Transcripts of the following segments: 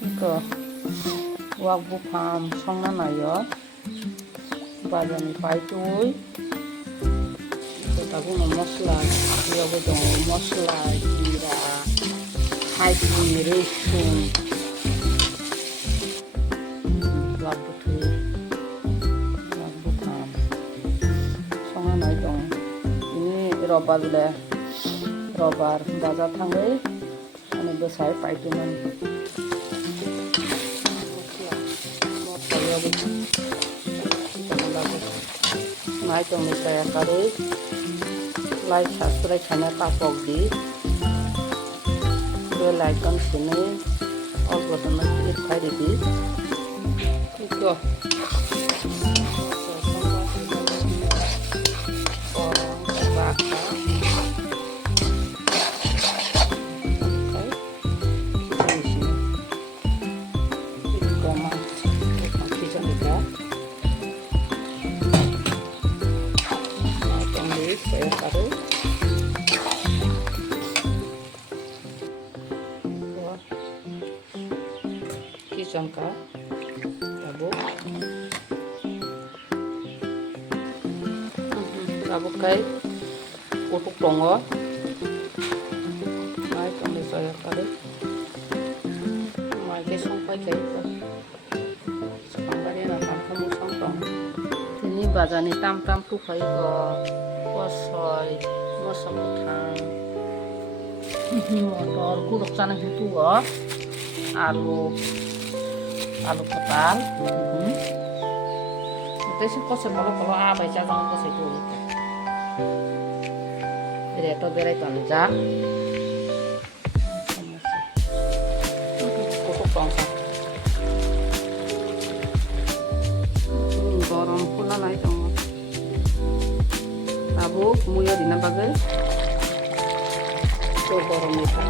Ito, wag bupam song na nayo. Badan paitoy. Ito tago ng mosla. Iyago dong mosla, jira, haiting, resun. Wag butoy. Wag bupam. Song na nayo dong. Ini robar le. Robar bazar thangay. Ano besar paituman. Mai tong ni saya kare lai subscribe channel tapok di bell icon sini all button ma click khai di iko saya taruh kisangka tabuk kai utuk tongo mai kami saya taruh mai ke sampai kai sepanjangnya akan kamu sampang ini bazani tam tu kai ko kosoi, masa mutang, motor, kuruk sana gitu loh, alu ketal, itu sih kosoi kalau apa aja jangan kosoi itu, bereto anja, kuruk bangsa, gorong pula lah itu. Tabuk muyo di nabagai to gorong itu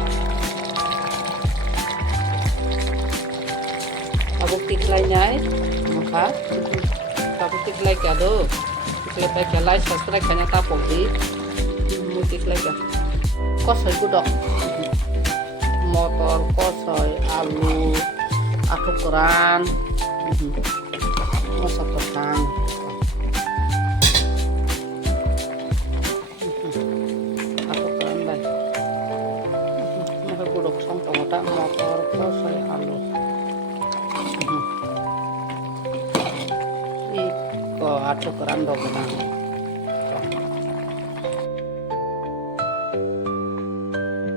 tabuk tiklai nyai maka tabuk tiklai kado tiklai kelai subscribe kanya tapok di mu tiklai ka kosoi gudok motor kosoi alu atukuran masak petang motor kosoi alu iko atukuran dog nang